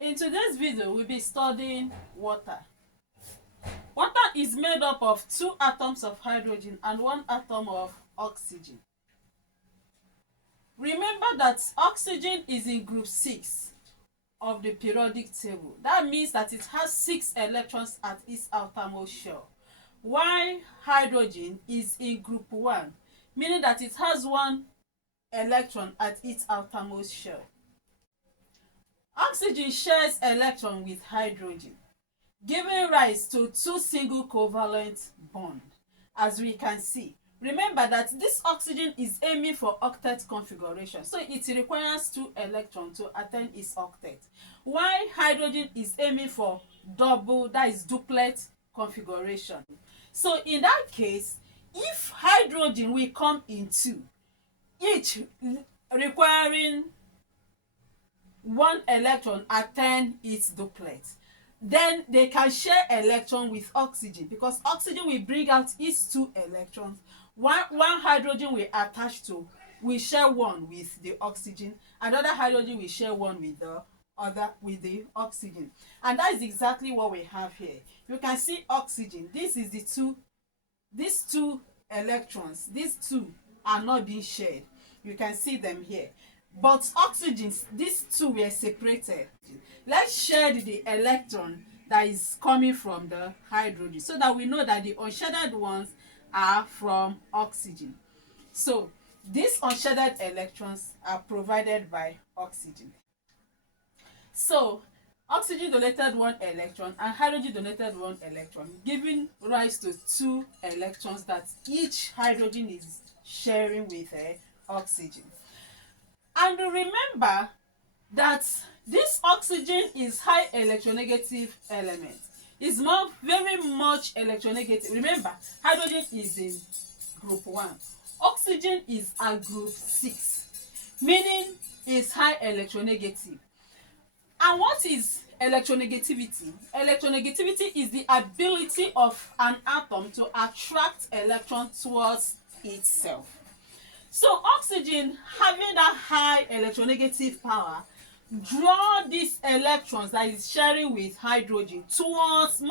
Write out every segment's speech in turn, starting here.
In today's video, we'll be studying water. Water is made up of two atoms of hydrogen and one atom of oxygen. Remember that oxygen is in group 6 of the periodic table. That means that it has 6 electrons at its outermost shell, while hydrogen is in group 1, meaning that it has 1 electron at its outermost shell. Oxygen shares electron with hydrogen, giving rise to 2 single covalent bonds, as we can see. Remember that this oxygen is aiming for octet configuration, so it requires 2 electrons to attain its octet, while hydrogen is aiming for double, that is duplet configuration. So in that case, if hydrogen will come in 2, each requiring 1 electron attain its duplet, then they can share electron with oxygen, because oxygen will bring out its 2 electrons. One hydrogen will attach to, will share 1 with the oxygen, another hydrogen will share 1 with the other, with the oxygen. And that is exactly what we have here. You can see oxygen, this is the 2, these 2 electrons, these 2 are not being shared. You can see them here. But oxygen, these 2 were separated. Let's share the electron that is coming from the hydrogen, so that we know that the unshaded ones are from oxygen. So these unshaded electrons are provided by oxygen. So oxygen donated 1 electron and hydrogen donated 1 electron, giving rise to 2 electrons that each hydrogen is sharing with oxygen. And remember that this oxygen is high electronegative element. It's very much electronegative. Remember, hydrogen is in group 1. Oxygen is at group 6, meaning it's high electronegative. And what is electronegativity? Electronegativity is the ability of an atom to attract electrons towards itself. So oxygen, having that high electronegative power, draw these electrons that is sharing with hydrogen towards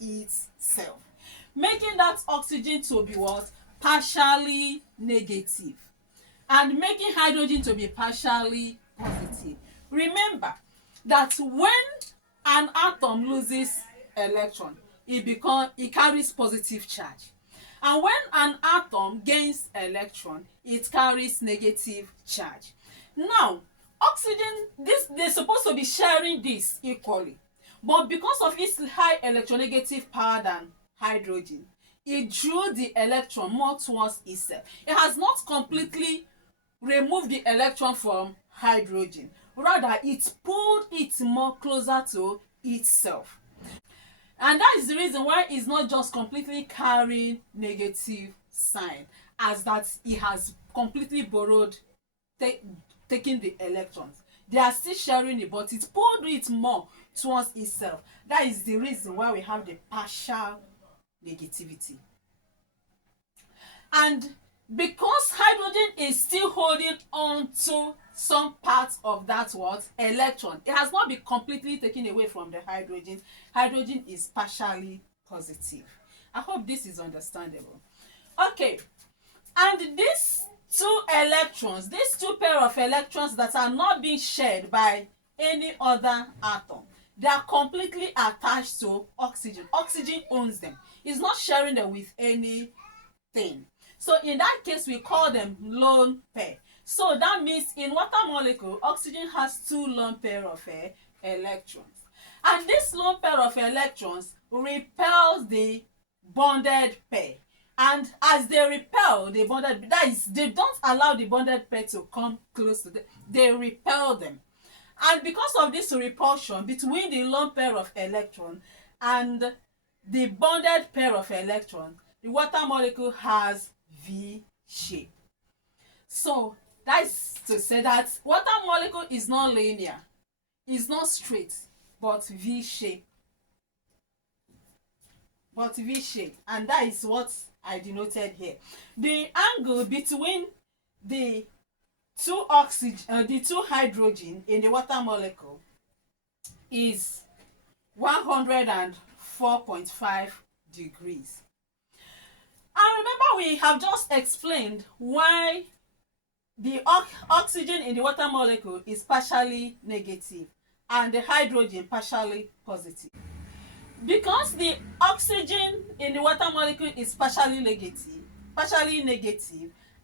itself, making that oxygen to be what? Partially negative, and making hydrogen to be partially positive. Remember that when an atom loses electron, it carries positive charge. And when an atom gains electron, it carries negative charge. Now, oxygen, they're supposed to be sharing this equally, but because of its high electronegative power than hydrogen, it drew the electron more towards itself. It has not completely removed the electron from hydrogen, rather it pulled it more closer to itself. And that is the reason why it's not just completely carrying negative sign, as that it has completely borrowed, taking the electrons. They are still sharing it, but it pulled it more towards itself. That is the reason why we have the partial negativity. And because hydrogen is still holding on to some parts of that electron, it has not been completely taken away from the hydrogen. Hydrogen is partially positive. I hope this is understandable. Okay, and these 2 electrons, these 2 pair of electrons that are not being shared by any other atom, they are completely attached to oxygen. Oxygen owns them. It's not sharing them with anything. So in that case, we call them lone pair. So that means in water molecule, oxygen has 2 lone pair of electrons. And this lone pair of electrons repels the bonded pair. And as they repel the bonded, that is, they don't allow the bonded pair to come close to them. They repel them. And because of this repulsion between the lone pair of electrons and the bonded pair of electrons, the water molecule has V shape. So that's to say that water molecule is not linear, it's not straight, but V shape. And that is what I denoted here. The angle between the 2 hydrogen in the water molecule is 104.5 degrees. And remember, we have just explained why the oxygen in the water molecule is partially negative and the hydrogen partially positive. Because the oxygen in the water molecule is partially negative,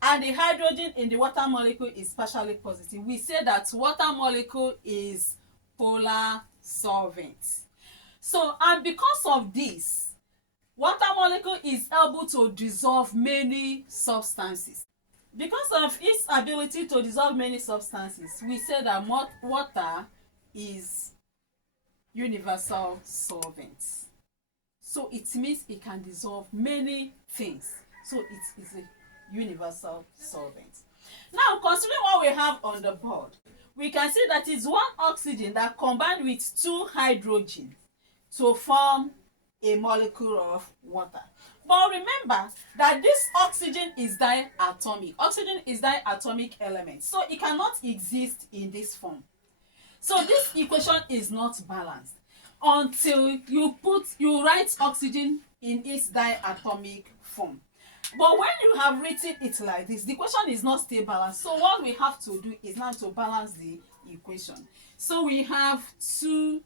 and the hydrogen in the water molecule is partially positive, we say that water molecule is polar solvent. So, and because of this, water molecule is able to dissolve many substances. Because of its ability to dissolve many substances, we say that water is universal solvent. So it means it can dissolve many things. So it is a universal solvent. Now, considering what we have on the board, we can see that it's one oxygen that combined with two hydrogen to form a molecule of water. But remember that this oxygen is diatomic. Oxygen is diatomic element, so it cannot exist in this form. So this equation is not balanced until you write oxygen in its diatomic form. But when you have written it like this, the equation is not still balanced. So what we have to do is now to balance the equation. So we have 2,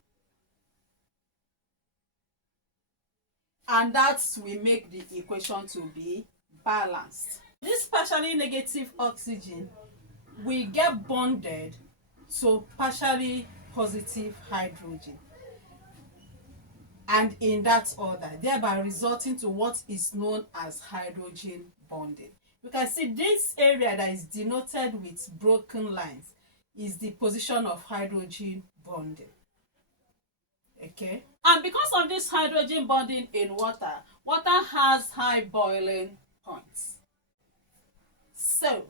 and that will make the equation to be balanced. This partially negative oxygen will get bonded to partially positive hydrogen, and in that order, thereby resulting to what is known as hydrogen bonding. You can see this area that is denoted with broken lines is the position of hydrogen bonding. Okay, and because of this hydrogen bonding in water, water has high boiling points. So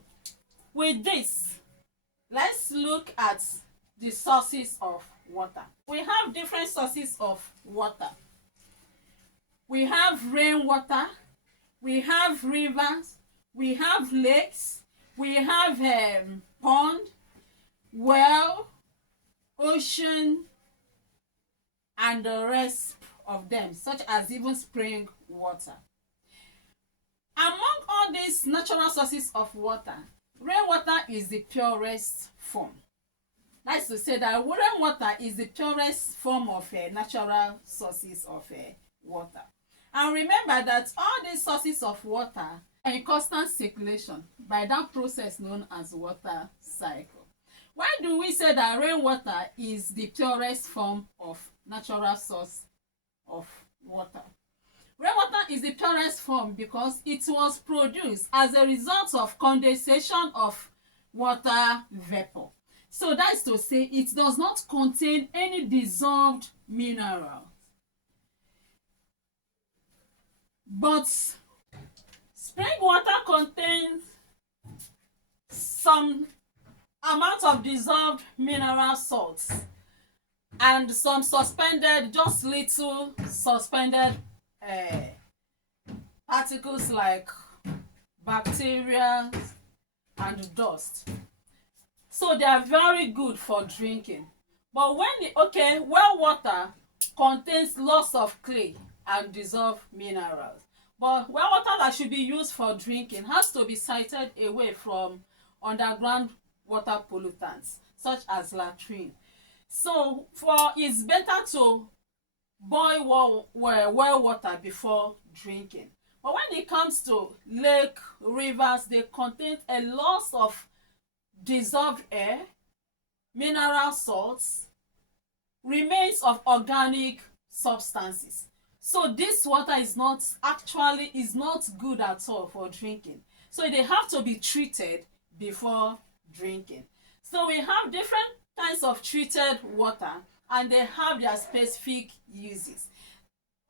with this, let's look at the sources of water. We have different sources of water. We have rainwater, we have rivers, we have lakes, we have pond, well, ocean, and the rest of them, such as even spring water. Among all these natural sources of water, rainwater is the purest form. That's to say that rainwater is the purest form of natural sources of water. And remember that all these sources of water are in constant circulation by that process known as water cycle. Why do we say that rainwater is the purest form of natural source of water? Rainwater is the purest form because it was produced as a result of condensation of water vapor. So that's to say it does not contain any dissolved mineral. But spring water contains some amount of dissolved mineral salts and some suspended, just little suspended particles like bacteria and dust. So they are very good for drinking. But when well water contains lots of clay and dissolved minerals. But well water that should be used for drinking has to be sited away from underground water pollutants such as latrine. So it's better to boil well water before drinking. But when it comes to lake, rivers, they contain a lot of dissolved air, mineral salts, remains of organic substances. So this water is not good at all for drinking. So they have to be treated before drinking. So we have different kinds of treated water and they have their specific uses.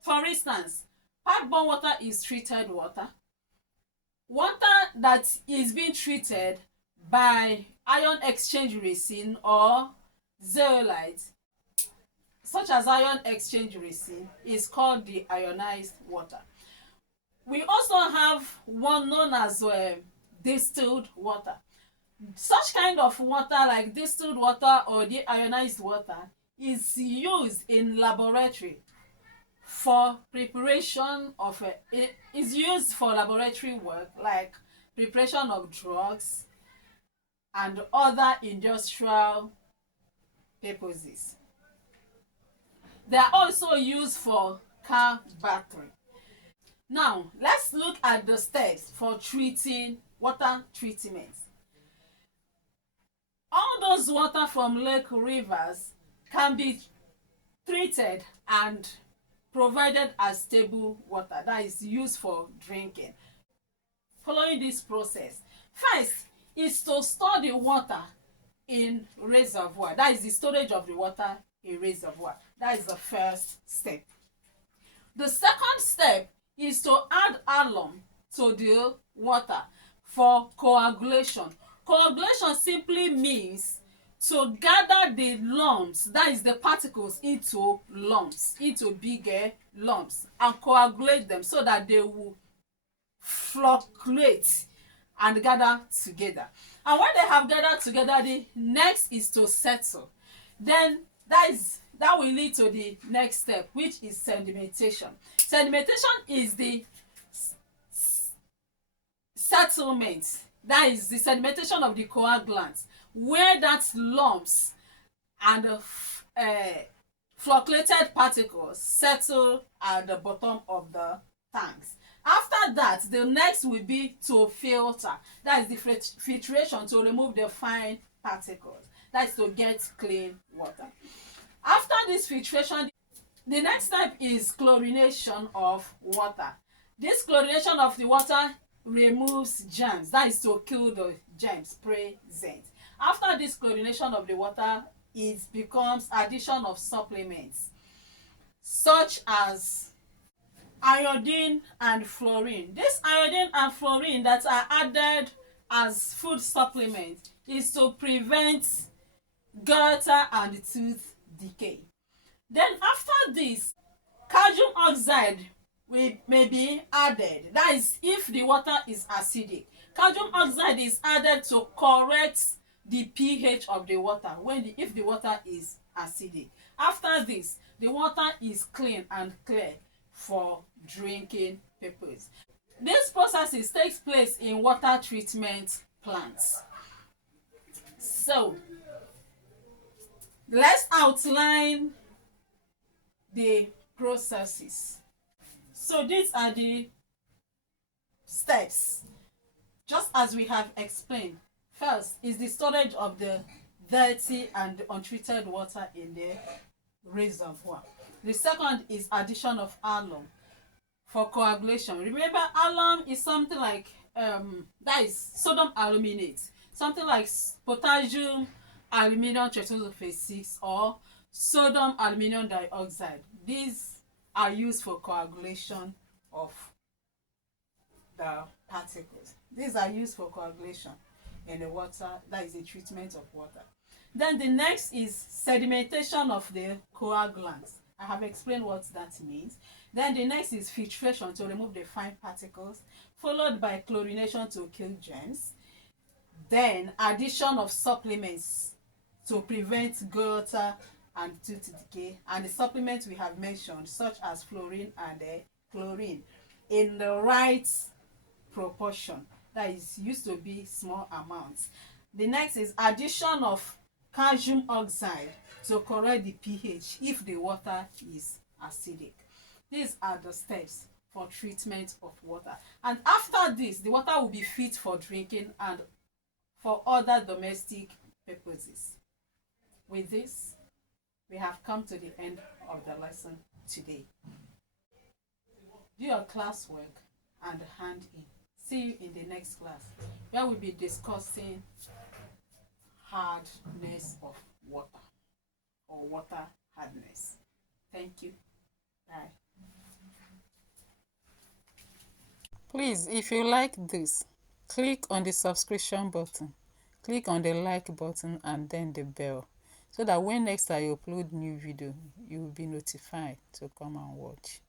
For instance, pipe-borne water is treated water. Water that is being treated by ion exchange resin or zeolite, such as ion exchange resin, is called the ionized water. We also have one known as distilled water. Such kind of water like distilled water or the ionized water is used in laboratory for preparation of it is used for laboratory work like preparation of drugs and other industrial purposes. They are also used for car battery. Now, let's look at the steps for treating water treatment. All those water from lake rivers can be treated and provided as stable water that is used for drinking. Following this process, first is to store the water in reservoir. That is the storage of the water in reservoir. That is the first step. The second step is to add alum to the water for coagulation. Coagulation simply means to gather the lumps, that is the particles, into lumps, into bigger lumps, and coagulate them so that they will flocculate and gather together. And when they have gathered together, the next is to settle. Then that will lead to the next step, which is sedimentation. Sedimentation is the settlement, that is the sedimentation of the coagulants, where that lumps and flocculated particles settle at the bottom of the tanks. After that, the next will be to filter. That is the filtration, to remove the fine particles. That is to get clean water. After this filtration, the next step is chlorination of water. This chlorination of the water removes germs. That is to kill the germs present. After this chlorination of the water, it becomes addition of supplements such as iodine and fluorine. This iodine and fluorine that are added as food supplements is to prevent goiter and tooth decay. Then after this, calcium oxide may be added. That is if the water is acidic. Calcium oxide is added to correct the pH of the water if the water is acidic. After this, the water is clean and clear for drinking purpose. This process takes place in water treatment plants. So let's outline the processes. So these are the steps, just as we have explained. First is the storage of the dirty and untreated water in the reservoir. The second is addition of alum for coagulation. Remember, alum is something like that is sodium aluminate, something like potassium aluminium tetrasulfate 6 or sodium aluminum dioxide. These are used for coagulation of the particles. These are used for coagulation in the water, that is the treatment of water. Then the next is sedimentation of the coagulants. I have explained what that means. Then the next is filtration to remove the fine particles, followed by chlorination to kill germs. Then addition of supplements to prevent goiter and tooth decay, and the supplements we have mentioned such as fluorine and chlorine in the right proportion, that is used to be small amounts. The next is addition of calcium oxide to correct the pH if the water is acidic. These are the steps for treatment of water, and after this the water will be fit for drinking and for other domestic purposes. With this, we have come to the end of the lesson today. Do your classwork and hand in. See you in the next class, where we'll be discussing hardness of water or water hardness. Thank you. Bye. Please, if you like this, click on the subscription button, click on the like button and then the bell, so that when next I upload new video, you will be notified to come and watch.